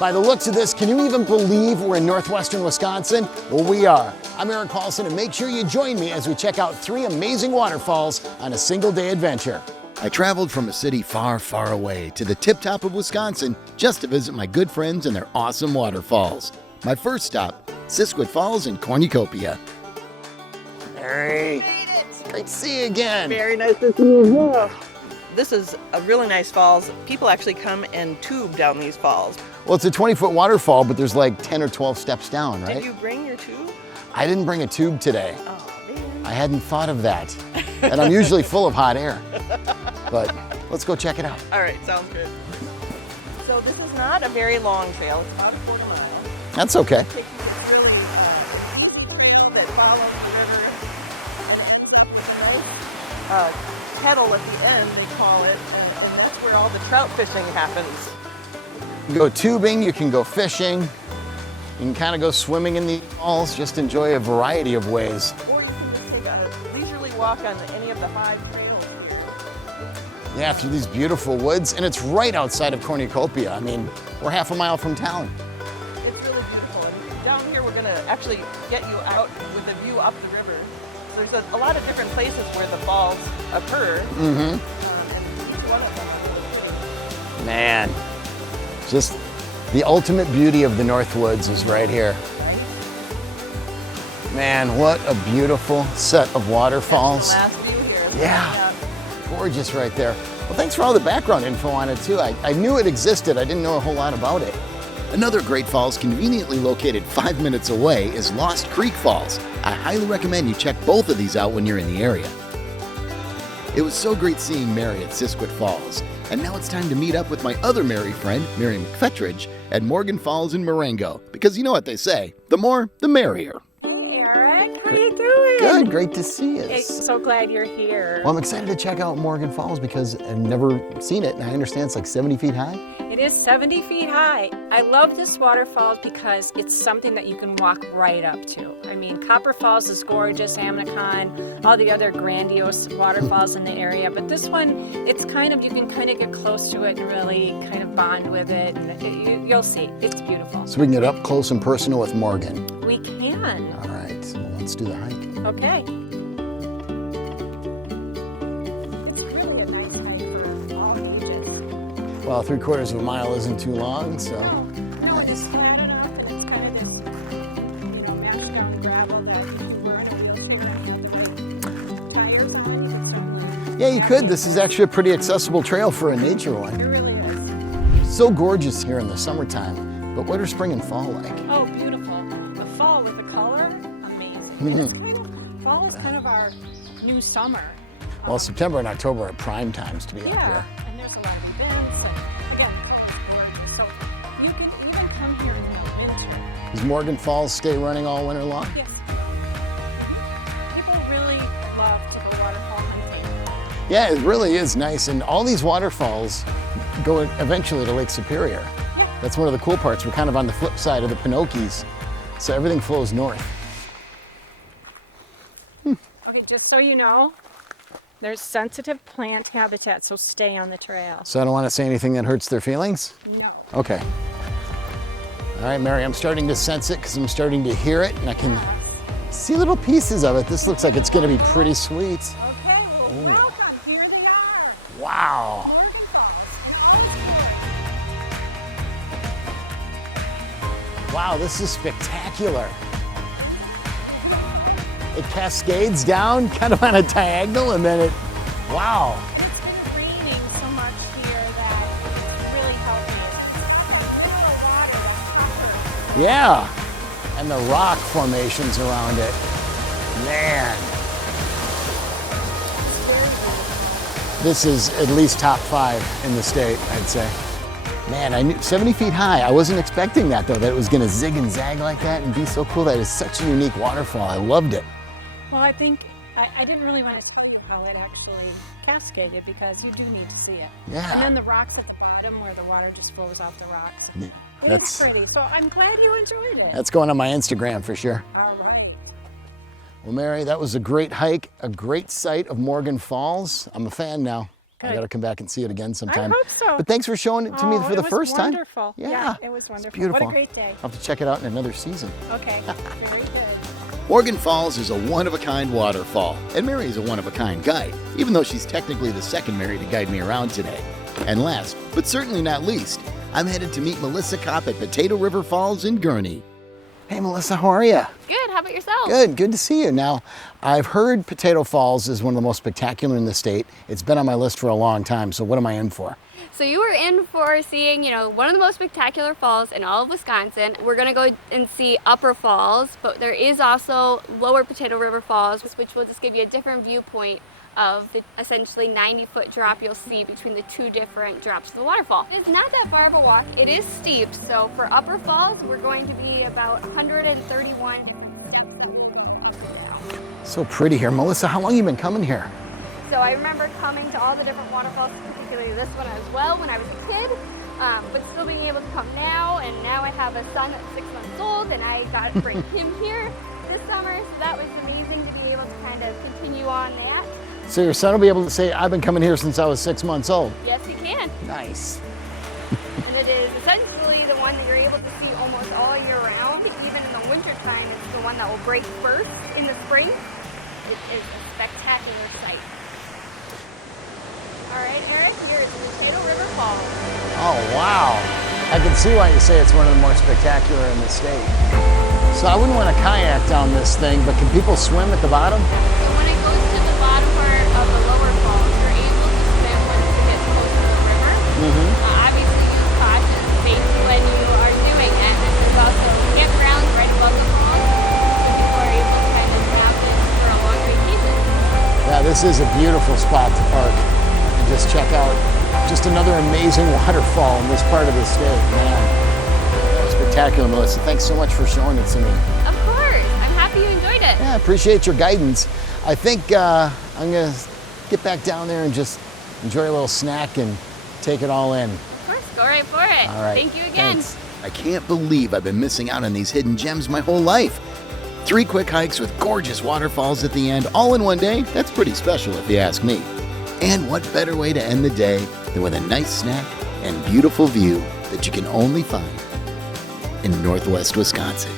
By the looks of this, can you even believe we're in northwestern Wisconsin? Well, we are. I'm Eric Paulsen, and make sure you join me as we check out 3 amazing waterfalls on a single-day adventure. I traveled from a city far, far away to the tip-top of Wisconsin just to visit my good friends and their awesome waterfalls. My first stop, Siskiwit Falls in Cornucopia. Mary, great to see you again. Very nice to see you as well. This is a really nice falls. People actually come and tube down these falls. Well, it's a 20-foot waterfall, but there's like 10 or 12 steps down, right? Did you bring your tube? I didn't bring a tube today. Oh, man. I hadn't thought of that. And I'm usually full of hot air. But let's go check it out. All right, sounds good. So this is not a very long trail. It's about a quarter mile. That's okay. It takes you this really, that follows the river. And it's a nice kettle at the end, they call it. And that's where all the trout fishing happens. You can go tubing, you can go fishing, you can kind of go swimming in the falls, just enjoy a variety of ways. Or you can just take a leisurely walk on any of the 5 trails here. Yeah, through these beautiful woods, and it's right outside of Cornucopia. I mean, we're half a mile from town. It's really beautiful. And down here, we're going to actually get you out with a view up the river. So there's a lot of different places where the falls occur. And each one of them is Man. Just the ultimate beauty of the Northwoods is right here. Man, what a beautiful set of waterfalls. That's the last view here. Yeah, gorgeous right there. Well, thanks for all the background info on it too. I knew it existed, I didn't know a whole lot about it. Another great falls conveniently located 5 minutes away is Lost Creek Falls. I highly recommend you check both of these out when you're in the area. It was so great seeing Mary at Siskiwit Falls. And now it's time to meet up with my other Mary friend, Mary McPhetridge, at Morgan Falls in Marengo. Because you know what they say, the more, the merrier. Eric, how are you doing? Good, great to see you. So glad you're here. Well, I'm excited to check out Morgan Falls because I've never seen it, and I understand it's like 70 feet high. It is 70 feet high. I love this waterfall because it's something that you can walk right up to. I mean, Copper Falls is gorgeous, Amnicon, all the other grandiose waterfalls in the area, but this one, it's kind of, you can kind of get close to it and really kind of bond with it, and you'll see, it's beautiful. So we can get up close and personal with Morgan. We can. All right, well, let's do the hike. Okay. It's really a nice hike for all ages. Well, 3/4 of a mile isn't too long, so. No, it's flat enough, and it's kind of this, mashed down gravel that if you were in a wheelchair and have tires on, you could certainly. Yeah, you could. This is actually a pretty accessible trail for a nature one. It really is. So gorgeous here in the summertime, but what are spring and fall like? Oh, beautiful. The fall with the color, amazing. And it's kind of, fall is kind of our new summer. Well, September and October are prime times to be up Yeah, here. and there's a lot of events, and again, it's gorgeous. So you can even come here in the winter. Does Morgan Falls stay running all winter long? Yes. People really love to go waterfall hunting. Yeah, it really is nice. And all these waterfalls go eventually to Lake Superior. Yeah. That's one of the cool parts. We're kind of on the flip side of the Pinokies. So everything flows north. Okay, just so you know, there's sensitive plant habitat, so stay on the trail. So I don't want to say anything that hurts their feelings? No. Okay. All right, Mary, I'm starting to sense it because I'm starting to hear it, and I can see little pieces of it. This looks like it's going to be pretty sweet. Okay, well, welcome. Here they are. Wow. Wow, this is spectacular. It cascades down kind of on a diagonal, and then wow. It's been raining so much here that it's really helping. It's a little water that's tougher. Yeah, and the rock formations around it. Man, It's very beautiful. this is at least top 5 in the state, I'd say. Man, I knew 70 feet high. I wasn't expecting that though, that it was gonna zig and zag like that and be so cool. That is such a unique waterfall. I loved it. Well, I think I didn't really want to see how it actually cascaded because you do need to see it. Yeah. And then the rocks at the bottom where the water just flows out the rocks. Yeah, It's pretty. So I'm glad you enjoyed it. That's going on my Instagram for sure. Well, Well, Mary, that was a great hike, a great sight of Morgan Falls. I'm a fan now. I Good. got to come back and see it again sometime. I hope so. But thanks for showing it to me for the first time. Wonderful. Yeah, It was wonderful. beautiful. What a great day. I'll have to check it out in another season. Okay, very good. Morgan Falls is a one-of-a-kind waterfall, and Mary is a one-of-a-kind guide, even though she's technically the second Mary to guide me around today. And last, but certainly not least, I'm headed to meet Melissa Copp at Potato River Falls in Gurnee. Hey Melissa, how are you? Good, how about yourself? Good to see you. Now, I've heard Potato Falls is one of the most spectacular in the state. It's been on my list for a long time, so what am I in for? So you were in for seeing, one of the most spectacular falls in all of Wisconsin. We're gonna go and see Upper Falls, but there is also Lower Potato River Falls, which will just give you a different viewpoint of the essentially 90-foot drop you'll see between the two different drops of the waterfall. It's not that far of a walk. It is steep, so for Upper Falls, we're going to be about 131. So pretty here. Melissa, how long have you been coming here? So I remember coming to all the different waterfalls, particularly this one as well when I was a kid, but still being able to come now, and now I have a son that's 6 months old, and I got to bring him here this summer, so that was amazing to be able to kind of continue on that. So your son will be able to say, I've been coming here since I was 6 months old. Yes, he can. Nice. And it is essentially the one that you're able to see almost all year round. Even in the wintertime, it's the one that will break first in the spring. It is a spectacular sight. All right, Eric, here is Potato River Falls. Oh, wow. I can see why you say it's one of the more spectacular in the state. So I wouldn't want to kayak down this thing, but can people swim at the bottom? So when it goes to the bottom part of the lower falls, you're able to swim once it gets close to the river. Obviously, use caution safety when you are doing it. And there's also campgrounds right above the falls, so people are able to kind of drop in for a long vacation. Yeah, this is a beautiful spot to park and just check out just another amazing waterfall in this part of the state. Man, spectacular, Melissa. Thanks so much for showing it to me. Of course. I'm happy you enjoyed it. Yeah, I appreciate your guidance. I think I'm going to get back down there and just enjoy a little snack and take it all in. Of course. Go right for it. All right. Thank you again. Thanks. I can't believe I've been missing out on these hidden gems my whole life. 3 quick hikes with gorgeous waterfalls at the end, all in one day. That's pretty special if you ask me. And what better way to end the day than with a nice snack and beautiful view that you can only find in Northwest Wisconsin.